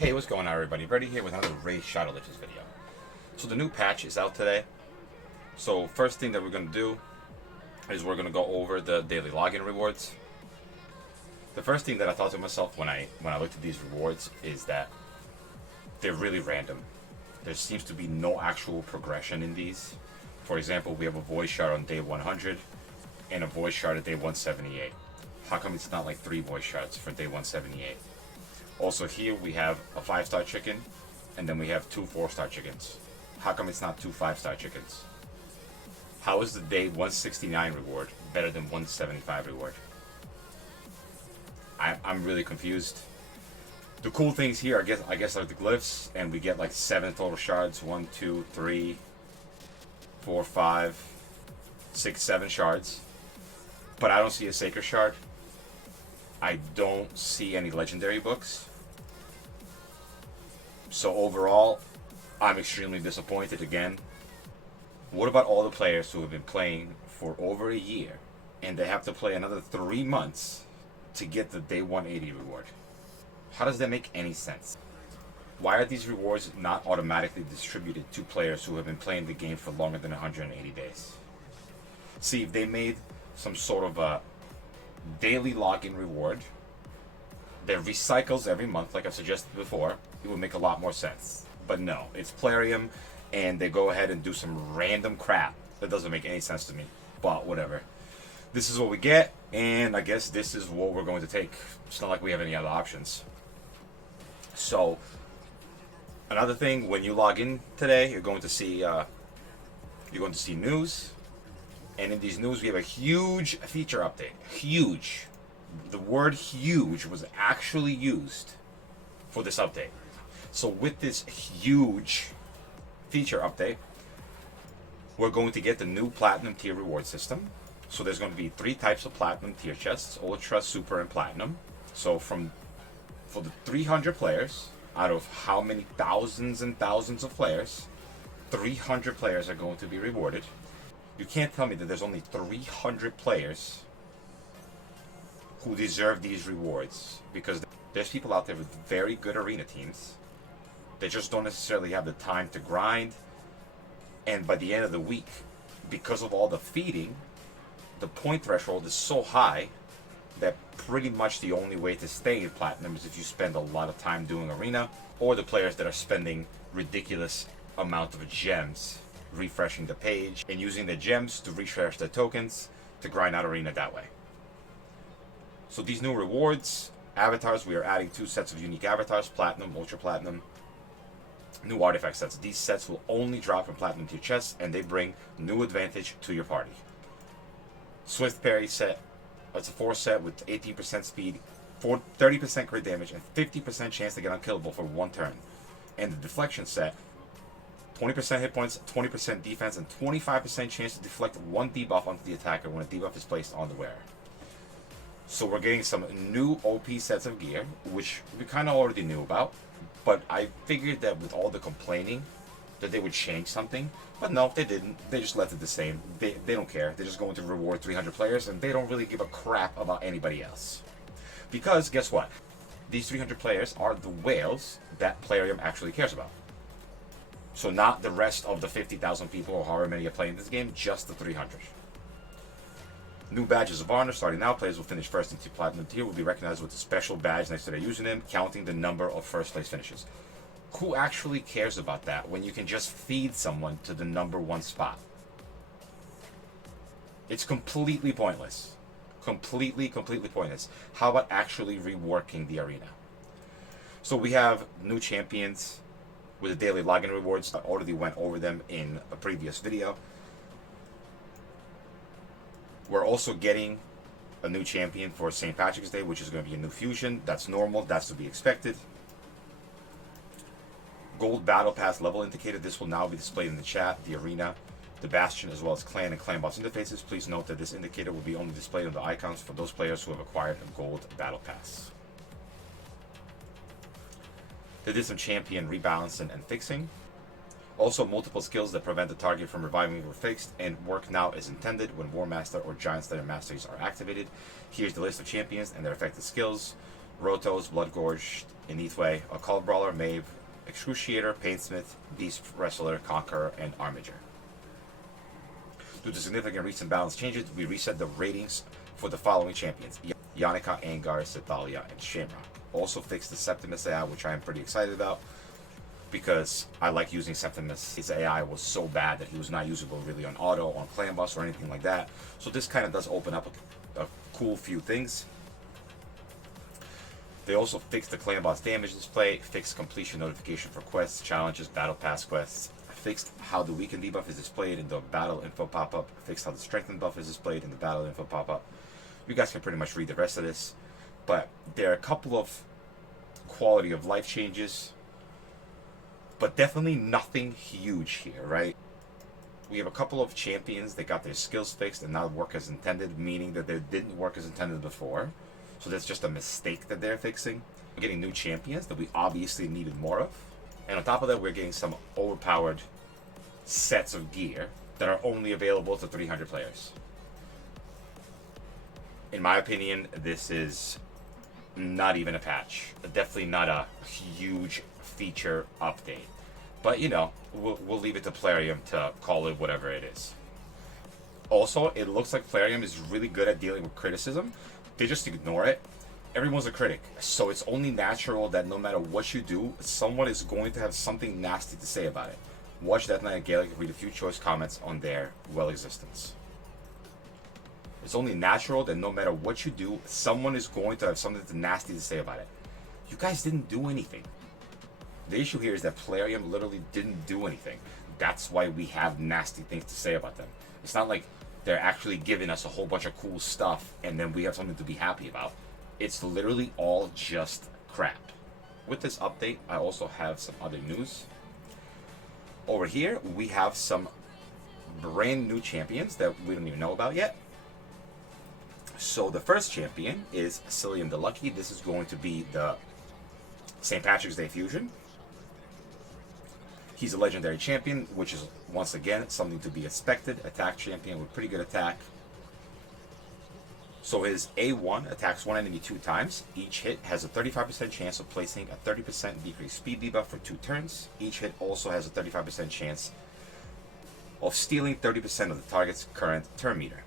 Hey, what's going on, everybody? Brady here with another Raid Shadow Legends video. So the new patch is out today. So first thing that we're going to do is we're going to go over the daily login rewards. The first thing that I thought to myself when I looked at these rewards is that they're really random. There seems to be no actual progression in these. For example, we have a voice shard on day 100 and a voice shard at day 178. How come it's not like 3 voice shards for day 178? Also here we have a 5-star chicken, and then we have 2 4-star chickens. How come it's not 2 5-star chickens? How is the day 169 reward better than 175 reward? I'm really confused. The cool things here, I guess are the glyphs, and we get like 7 total shards. 1, 2, 3, 4, 5, 6, 7 shards. But I don't see a sacred shard. I don't see any legendary books. So overall, I'm extremely disappointed again. What about all the players who have been playing for over a year and they have to play another 3 months to get the day 180 reward? How does that make any sense? Why are these rewards not automatically distributed to players who have been playing the game for longer than 180 days? See, if they made some sort of a daily login reward that recycles every month, like I suggested before, it would make a lot more sense. But no, it's Plarium, and they go ahead and do some random crap that doesn't make any sense to me. But whatever. This is what we get, and I guess this is what we're going to take. It's not like we have any other options. So, another thing, when you log in today, you're going to see news. And in these news, we have a huge feature update. Huge. The word huge was actually used for this update. So with this huge feature update, we're going to get the new Platinum tier reward system. So there's going to be 3 types of Platinum tier chests: Ultra, Super, and Platinum. So for the 300 players, out of how many thousands and thousands of players, 300 players are going to be rewarded. You can't tell me that there's only 300 players who deserve these rewards, because there's people out there with very good arena teams. They just don't necessarily have the time to grind. And by the end of the week, because of all the feeding, the point threshold is so high that pretty much the only way to stay in Platinum is if you spend a lot of time doing arena, or the players that are spending ridiculous amount of gems refreshing the page and using the gems to refresh the tokens to grind out arena that way. So these new rewards, avatars, we are adding 2 sets of unique avatars: Platinum, Ultra Platinum. New artifact sets. These sets will only drop from Platinum tier chests, and they bring new advantage to your party. Swift Parry set. It's a 4 set with 18% speed, 30% crit damage, and 50% chance to get unkillable for 1 turn. And the deflection set, 20% hit points, 20% defense, and 25% chance to deflect 1 debuff onto the attacker when a debuff is placed on the wearer. So we're getting some new OP sets of gear, which we kind of already knew about, but I figured that with all the complaining that they would change something. But no, they didn't. They just left it the same. They don't care. They're just going to reward 300 players, and they don't really give a crap about anybody else. Because guess what? These 300 players are the whales that Plarium actually cares about. So not the rest of the 50,000 people or however many are playing this game, just the 300. New badges of honor. Starting now, players will finish first into Platinum tier will be recognized with a special badge next to their username, counting the number of first place finishes. Who actually cares about that when you can just feed someone to the number 1 spot? It's completely pointless. Completely pointless. How about actually reworking the arena? So we have new champions with the daily login rewards. I already went over them in a previous video. We're also getting a new champion for St. Patrick's Day, which is going to be a new fusion. That's normal. That's to be expected. Gold Battle Pass level indicator. This will now be displayed in the chat, the arena, the Bastion, as well as Clan and Clan Boss interfaces. Please note that this indicator will be only displayed on the icons for those players who have acquired a Gold Battle Pass. They did some champion rebalancing and fixing. Also, multiple skills that prevent the target from reviving were fixed and work now as intended when War Master or Giant Slayer Masteries are activated. Here's the list of champions and their effective skills. Rotos, Bloodgorged, Inithwe, Occult Brawler, Maeve, Excruciator, Painsmith, Beast Wrestler, Conqueror, and Armiger. Due to significant recent balance changes, we reset the ratings for the following champions: Yannica, Angar, Cythalia, and Shamrock. Also fixed the Septimus AI, which I am pretty excited about, because I like using Septimus. His AI was so bad that he was not usable really on auto, on clan boss, or anything like that. So this kind of does open up a cool few things. They also fixed the clan boss damage display, fixed completion notification for quests, challenges, battle pass quests, fixed how the weaken debuff is displayed in the battle info pop-up, fixed how the strengthen buff is displayed in the battle info pop-up. You guys can pretty much read the rest of this, but there are a couple of quality of life changes, but definitely nothing huge here, right? We have a couple of champions that got their skills fixed and not work as intended, meaning that they didn't work as intended before. So that's just a mistake that they're fixing. We're getting new champions that we obviously needed more of. And on top of that, we're getting some overpowered sets of gear that are only available to 300 players. In my opinion, this is not even a patch. Definitely not a huge feature update. But, you know, we'll leave it to Plarium to call it whatever it is. Also, it looks like Plarium is really good at dealing with criticism. They just ignore it. Everyone's a critic, so it's only natural that no matter what you do, someone is going to have something nasty to say about it. Watch Death Knight Gaelic read a few choice comments on their well existence. It's only natural that no matter what you do, someone is going to have something nasty to say about it. You guys didn't do anything. The issue here is that Plarium literally didn't do anything. That's why we have nasty things to say about them. It's not like they're actually giving us a whole bunch of cool stuff and then we have something to be happy about. It's literally all just crap. With this update, I also have some other news. Over here, we have some brand new champions that we don't even know about yet. So the first champion is Cillian the Lucky. This is going to be the St. Patrick's Day Fusion. He's a legendary champion, which is, once again, something to be expected. Attack champion with pretty good attack. So his A1 attacks one enemy 2 times. Each hit has a 35% chance of placing a 30% decreased speed debuff for 2 turns. Each hit also has a 35% chance of stealing 30% of the target's current turn meter.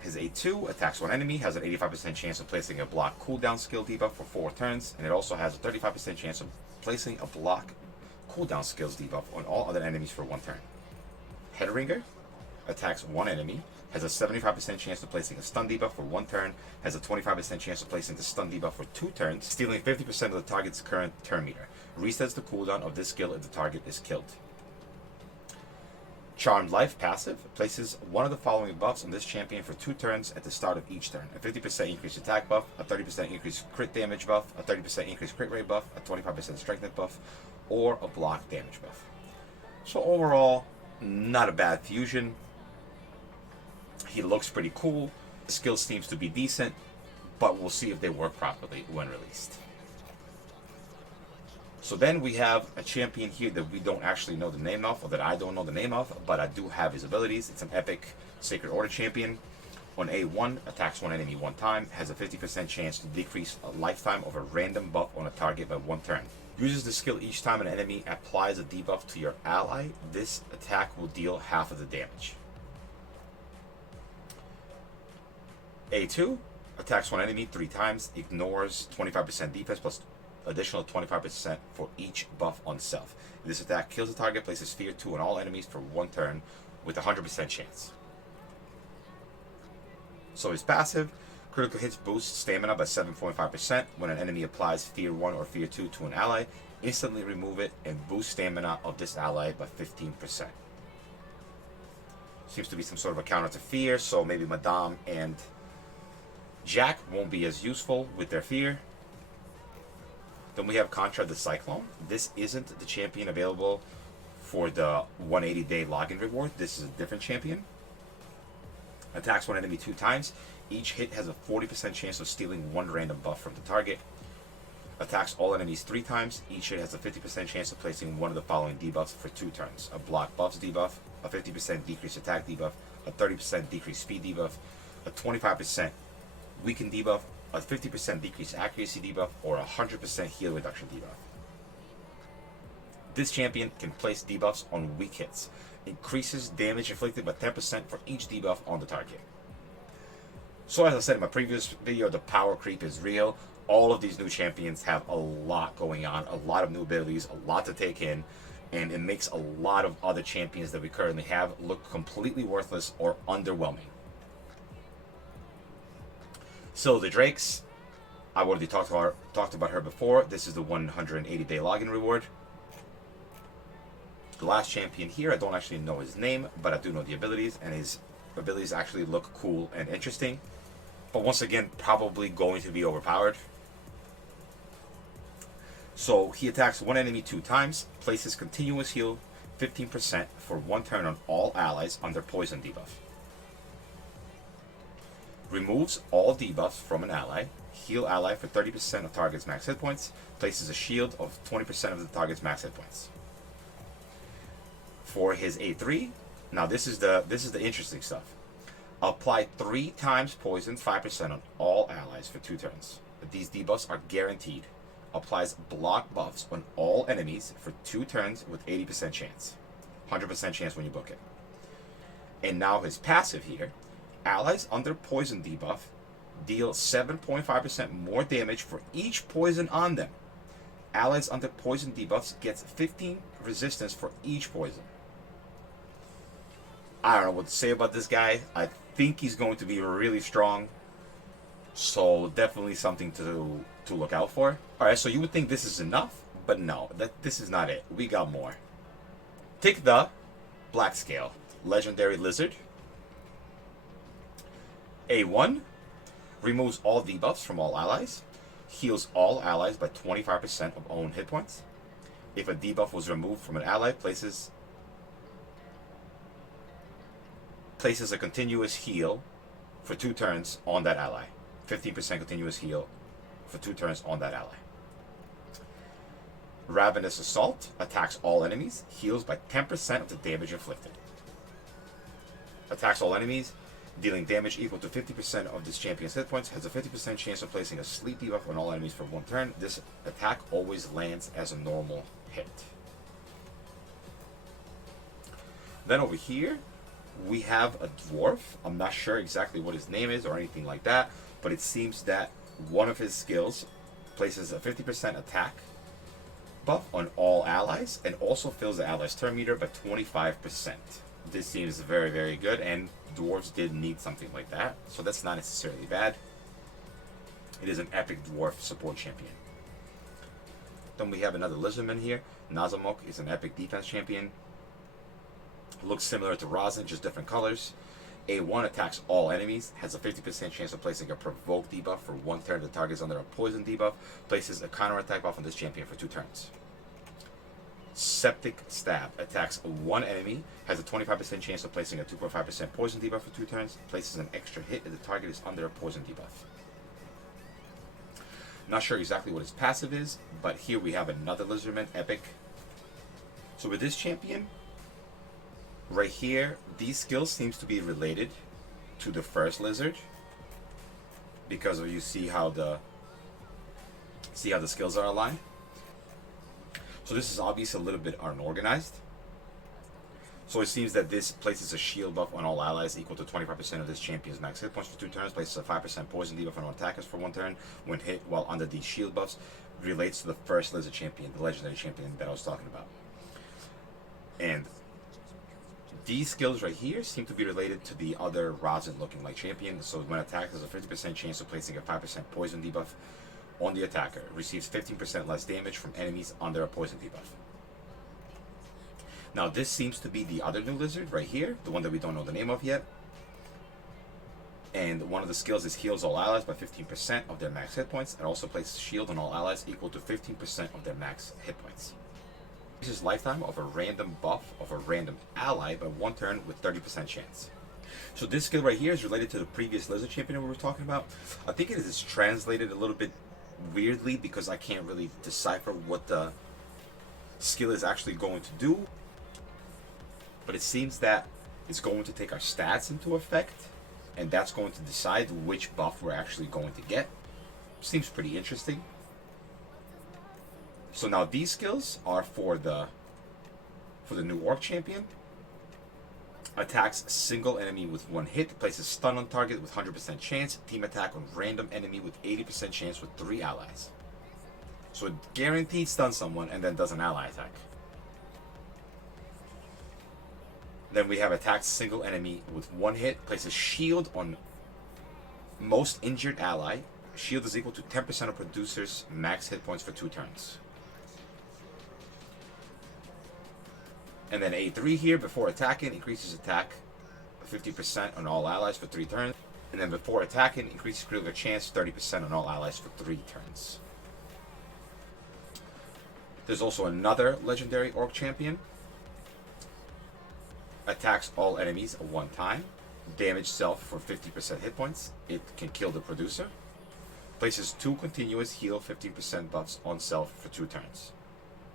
His A2 attacks one enemy, has an 85% chance of placing a block cooldown skill debuff for 4 turns, and it also has a 35% chance of placing a block cooldown skills debuff on all other enemies for 1 turn. Headringer attacks one enemy, has a 75% chance of placing a stun debuff for 1 turn, has a 25% chance of placing the stun debuff for 2 turns, stealing 50% of the target's current turn meter. Resets the cooldown of this skill if the target is killed. Charmed Life passive places one of the following buffs on this champion for 2 turns at the start of each turn. A 50% increased attack buff, a 30% increased crit damage buff, a 30% increased crit rate buff, a 25% strength buff, or a block damage buff. So overall, not a bad fusion. He looks pretty cool. The skill seems to be decent, but we'll see if they work properly when released. So then we have a champion here that we don't actually know the name of, or that I don't know the name of, but I do have his abilities. It's an epic Sacred Order champion. On A1, attacks one enemy 1 time, has a 50% chance to decrease a lifetime of a random buff on a target by 1 turn. Uses the skill each time an enemy applies a debuff to your ally. This attack will deal half of the damage. A2 attacks one enemy 3 times, ignores 25% defense plus additional 25% for each buff on self. This attack kills the target, places Fear 2 on all enemies for 1 turn with a 100% chance. So his passive, critical hits boost stamina by 7.5%. When an enemy applies Fear 1 or Fear 2 to an ally, instantly remove it and boost stamina of this ally by 15%. Seems to be some sort of a counter to Fear, so maybe Madame and Jack won't be as useful with their Fear. Then we have Contra the Cyclone. This isn't the champion available for the 180-day login reward. This is a different champion. Attacks one enemy 2 times. Each hit has a 40% chance of stealing 1 random buff from the target. Attacks all enemies 3 times. Each hit has a 50% chance of placing one of the following debuffs for 2 turns. A block buffs debuff, a 50% decreased attack debuff, a 30% decreased speed debuff, a 25% weaken debuff, a 50% decreased accuracy debuff, or a 100% heal reduction debuff. This champion can place debuffs on weak hits. Increases damage inflicted by 10% for each debuff on the target. So as I said in my previous video, the power creep is real. All of these new champions have a lot going on, a lot of new abilities, a lot to take in, and it makes a lot of other champions that we currently have look completely worthless or underwhelming. So the Drakes, I already talked about her before. This is the 180-day login reward. The last champion here, I don't actually know his name, but I do know the abilities, and his abilities actually look cool and interesting. But once again, probably going to be overpowered. So he attacks one enemy 2 times, places continuous heal 15% for 1 turn on all allies under poison debuff. Removes all debuffs from an ally, heal ally for 30% of target's max hit points, places a shield of 20% of the target's max hit points. For his A3, now this is the interesting stuff. Apply 3 times poison 5% on all allies for 2 turns. These debuffs are guaranteed. Applies block buffs on all enemies for 2 turns with 80% chance. 100% chance when you book it. And now his passive here. Allies under poison debuff deal 7.5% more damage for each poison on them. Allies under poison debuffs gets 15 resistance for each poison. I don't know what to say about this guy. I think he's going to be really strong. So definitely something to look out for. Alright, so you would think this is enough, but no, this is not it. We got more. Take the Black Scale, Legendary Lizard. A1 removes all debuffs from all allies. Heals all allies by 25% of own hit points. If a debuff was removed from an ally, places a continuous heal for 2 turns on that ally. 15% continuous heal for 2 turns on that ally. Ravenous Assault attacks all enemies, heals by 10% of the damage inflicted. Attacks all enemies, dealing damage equal to 50% of this champion's hit points, has a 50% chance of placing a sleep debuff on all enemies for 1 turn. This attack always lands as a normal hit. Then over here, we have a dwarf. I'm not sure exactly what his name is or anything like that, but it seems that one of his skills places a 50% attack buff on all allies and also fills the allies' turn meter by 25%. This seems very, very good, and dwarves did need something like that, so that's not necessarily bad. It is an epic dwarf support champion. Then we have another lizardman here. Nazamok is an epic defense champion. Looks similar to Rosin, just different colors. A1 attacks all enemies, has a 50% chance of placing a provoke debuff for 1 turn. The target is under a poison debuff, places a counterattack buff on this champion for 2 turns. Septic Stab attacks 1 enemy, has a 25% chance of placing a 2.5% poison debuff for 2 turns, places an extra hit if the target is under a poison debuff. Not sure exactly what his passive is, but here we have another Lizardman, epic. So with this champion, right here, these skills seems to be related to the first lizard, because you see how the skills are aligned. So this is obviously a little bit unorganized. So it seems that this places a shield buff on all allies equal to 25% of this champion's max hit points for 2 turns, places a 5% poison debuff on all attackers for 1 turn when hit while under these shield buffs. Relates to the first lizard champion, the legendary champion that I was talking about. And these skills right here seem to be related to the other Rosin looking like champion. So when attacked, there's a 50% chance of placing a 5% poison debuff on the attacker. Receives 15% less damage from enemies under a poison debuff. Now this seems to be the other new lizard right here, the one that we don't know the name of yet. And one of the skills is heals all allies by 15% of their max hit points, and also places a shield on all allies equal to 15% of their max hit points. This is lifetime of a random buff of a random ally by 1 turn with 30% chance. So this skill right here is related to the previous lizard champion we were talking about. I think it is translated a little bit weirdly because I can't really decipher what the skill is actually going to do. But it seems that it's going to take our stats into effect, and that's going to decide which buff we're actually going to get. Seems pretty interesting. So now these skills are for the new orc champion. Attacks single enemy with 1 hit, places stun on target with 100% chance, team attack on random enemy with 80% chance with 3 allies. So it guaranteed stun someone and then does an ally attack. Then we have attacks single enemy with 1 hit, places shield on most injured ally. Shield is equal to 10% of producer's max hit points for 2 turns. And then A3 here, before attacking, increases attack 50% on all allies for 3 turns. And then before attacking, increases critical chance 30% on all allies for 3 turns. There's also another legendary orc champion. Attacks all enemies 1 time. Damage self for 50% hit points. It can kill the producer. Places 2 continuous heal 15% buffs on self for 2 turns.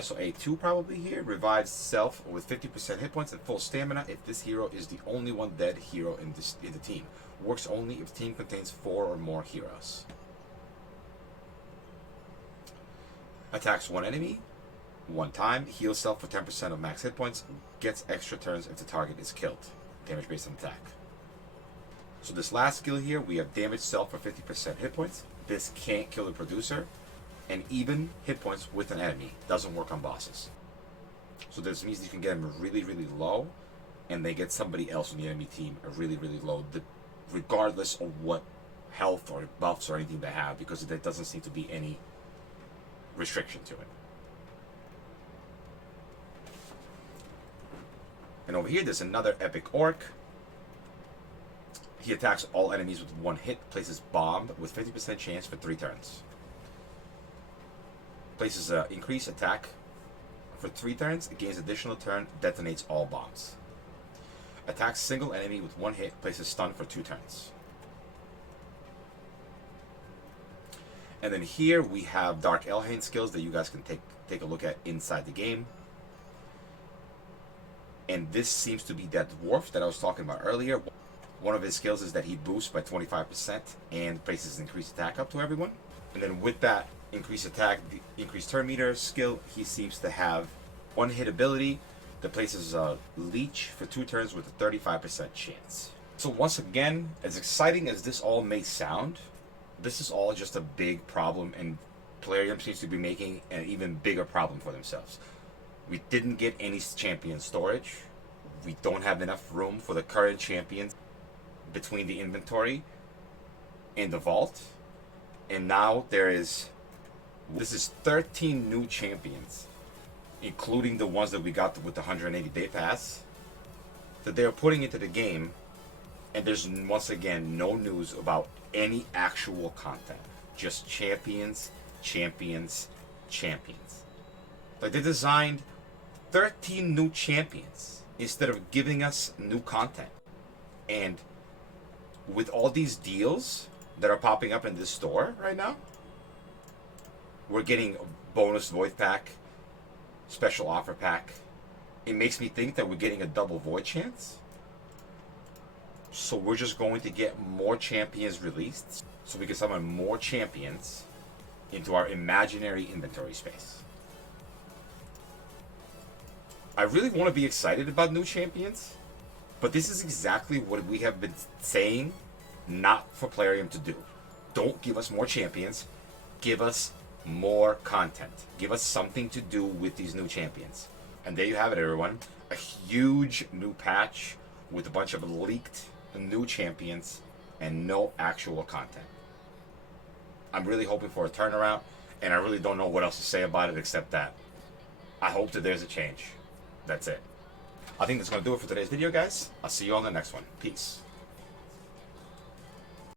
So A2 probably here, revives self with 50% hit points and full stamina if this hero is the only one dead hero in the team. Works only if the team contains 4 or more heroes. Attacks 1 enemy 1 time, heals self for 10% of max hit points, gets extra turns if the target is killed. Damage based on attack. So this last skill here, we have damage self for 50% hit points. This can't kill the producer. And even hit points with an enemy. Doesn't work on bosses. So this means you can get them really, really low, and they get somebody else on the enemy team really, really low, regardless of what health or buffs or anything they have, because there doesn't seem to be any restriction to it. And over here, there's another epic orc. He attacks all enemies with 1 hit, places bomb with 50% chance for 3 turns. Places an increased attack for 3 turns, gains additional turn, detonates all bombs. Attacks single enemy with 1 hit, places stun for 2 turns. And then here we have Dark Elhain skills that you guys can take a look at inside the game. And this seems to be that dwarf that I was talking about earlier. One of his skills is that he boosts by 25% and places increased attack up to everyone. And then with that increased attack, the increased turn meter skill, he seems to have 1 hit ability that places a leech for 2 turns with a 35% chance. So once again, as exciting as this all may sound, this is all just a big problem, and Plarium seems to be making an even bigger problem for themselves. We didn't get any champion storage. We don't have enough room for the current champions between the inventory and the vault. And now this is 13 new champions, including the ones that we got with the 180-day pass, that they're putting into the game, and there's once again no news about any actual content. Just champions, champions, champions. Like, they designed 13 new champions instead of giving us new content. And with all these deals that are popping up in this store right now, we're getting a bonus void pack, special offer pack. It makes me think that we're getting a double void chance. So we're just going to get more champions released so we can summon more champions into our imaginary inventory space. I really want to be excited about new champions, but this is exactly what we have been saying not for Plarium to do. Don't give us more champions. Give us more content. Give us something to do with these new champions. And there you have it, everyone. A huge new patch with a bunch of leaked new champions and no actual content. I'm really hoping for a turnaround, and I really don't know what else to say about it except that I hope that there's a change. That's it. I think that's going to do it for today's video, guys. I'll see you on the next one. Peace.